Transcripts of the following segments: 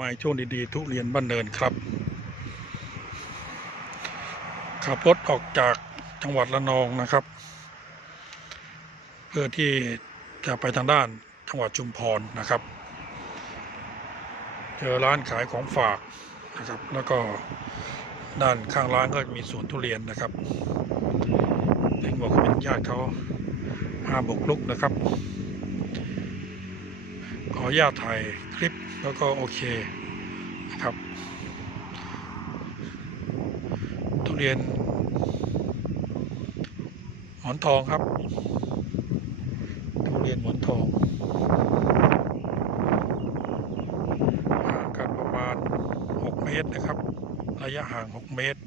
มาช่วงดีๆ ทุเรียนบ้านเนินครับ ขับรถออกจากจังหวัดระนองนะครับ เพื่อที่จะไปทางด้านจังหวัดชุมพรนะครับ เจอร้านขายของฝากนะครับ แล้วก็ด้านข้างร้านก็มีสวนทุเรียนนะครับเห็นบอกเป็นญาติเขาห้ามบุกลุกนะครับ ออนุญาตถ่ายคลิปแล้วก็โอเคนะครับทุเรียนหมอนทองครับทุเรียนหมอนทองห่างกันประมาณ 6 เมตรนะครับ ระยะห่าง 6 เมตร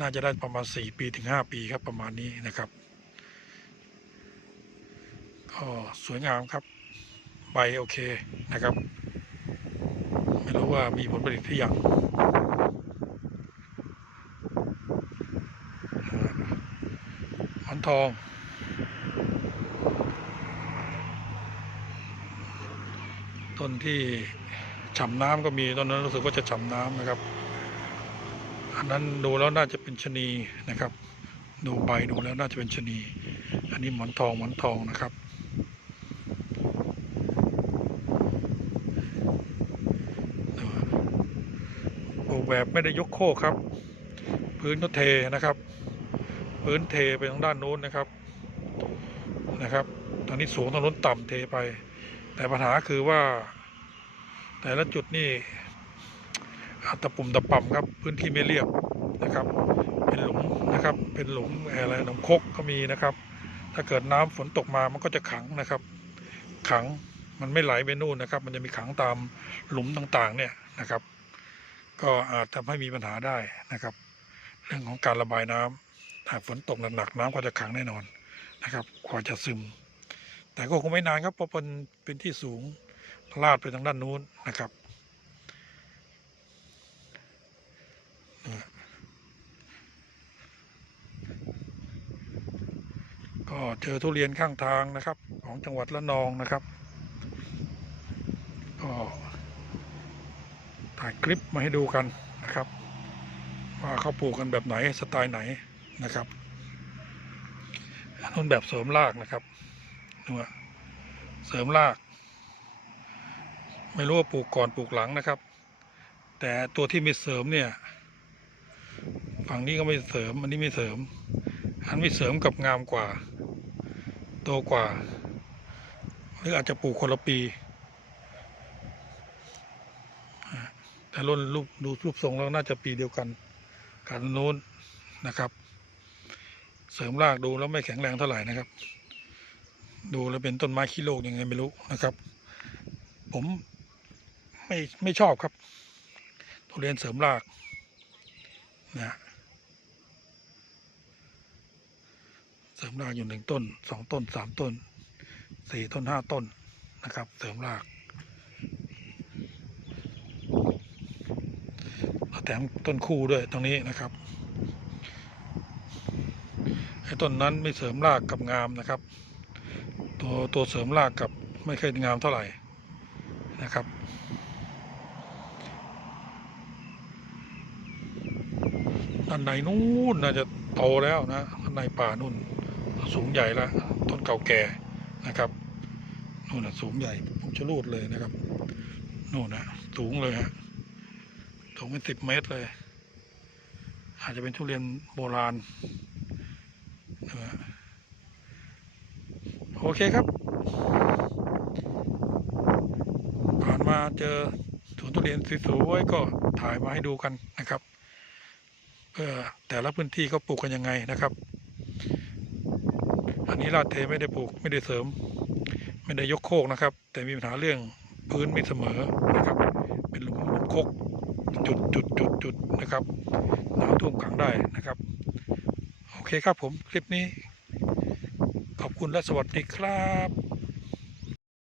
น่าจะได้ประมาณ 4 ปีถึง 5 ปีครับประมาณนี้นะครับก็สวยงามครับ ใบโอเคนะครับ ไม่รู้ว่ามีผลผลิตหรือยังหมอนทองต้นที่ฉ่ำน้ำก็มีต้นนั้นรู้สึกว่าจะฉ่ำน้ำนะครับ อันนั้นดูแล้วน่าจะเป็นชนีนะครับ ดูใบดูแล้วน่าจะเป็นชนี อันนี้หมอนทองหมอนทองนะครับ ปลูก แบบไม่ได้ยกโคกครับ พื้นก็เทนะครับ พื้นเทไปทางด้านนู้นนะครับนะครับทางนี้สูงทางนู้นต่ำเทไป แต่ปัญหาคือว่า แต่ละจุดนี่อาจตะปุ่มตะป่ำครับ พื้นที่ไม่เรียบนะครับ เป็นหลุมนะครับ เป็นหลุมอะไรหนองคกก็มีนะครับ ถ้าเกิดน้ำฝนตกมามันก็จะขังนะครับ ขังมันไม่ไหลไปนู่นนะครับ มันจะมีขังตามหลุมต่างๆเนี่ยนะครับ ก็อาจทำให้มีปัญหาได้นะครับ เรื่องของการระบายน้ำถ้าฝนตกหนักๆน้ำก็จะขังแน่นอนนะครับกว่าจะซึม แต่ก็คงไม่นานครับเพราะเป็นเป็นที่สูงลาดไปทางด้านนู้นนะครับก็เจอทุเรียนข้างทางนะครับ ของจังหวัดละนองนะครับ ก็ ถ่ายคลิปมาให้ดูกันนะครับ ว่าเขาปลูกกันแบบไหนสไตล์ไหนนะครับนนู้นแบบเสริมรากนะครับดูว่าเสริมราก ไม่รู้ว่าปลูกก่อนปลูกหลังนะครับ แต่ตัวที่ไม่เสริมเนี่ย ฝั่งนี้ก็ไม่เสริมอันนี้ไม่เสริม อันไม่เสริมกับงามกว่าโตกว่า หรืออาจจะปลูกคนละปี แต่รุ่นรูปดูรูปทรงแล้วน่าจะปีเดียวกันกันนู้นนะครับ เสริมรากดูแล้วไม่แข็งแรงเท่าไหร่นะครับ ดูแล้วเป็นต้นไม้ขี้โลกยังไงไม่รู้นะครับ ผมไม่ไม่ชอบครับทุเรียนเสริมรากนะเสริมรากอยู่หนึ่งต้นสองต้นสามต้นสี่ต้นห้าต้นนะครับ เสริมราก แถมต้นคู่ด้วยตรงนี้นะครับไอ้ต้นนั้นไม่เสริมรากกับงามนะครับ ตัวตัวเสริมรากกับไม่เคอยงามเท่าไหร่นะครับด้านในนู้นน่าจะโตแล้วนะด้านในป่านู่นสูงใหญ่ล้วต้นเก่าแก่นะครับนู่นนะสูงใหญ่ผมจะรูดเลยนะครับนู่นนะสูงเลยฮะ สูงเป็นสิบเมตรเลย อาจจะเป็นทุเรียนโบราณโอเคครับ ผ่านมาเจอสวนทุเรียนสวยๆก็ถ่ายมาให้ดูกันนะครับเพื่อแต่ละพื้นที่เขาปลูกกันยังไงนะครับ อันนี้ลาดเทไม่ได้ปลูกไม่ได้เสริม ไม่ได้ยกโคกนะครับ แต่มีปัญหาเรื่องพื้นไม่เสมอนะครับ เป็นหลุมหลุมโคก จุดจุดจุดจุดนะครับน้ำท่วมขังได้นะครับ โอเคครับผมคลิปนี้ ขอบคุณและสวัสดีครับ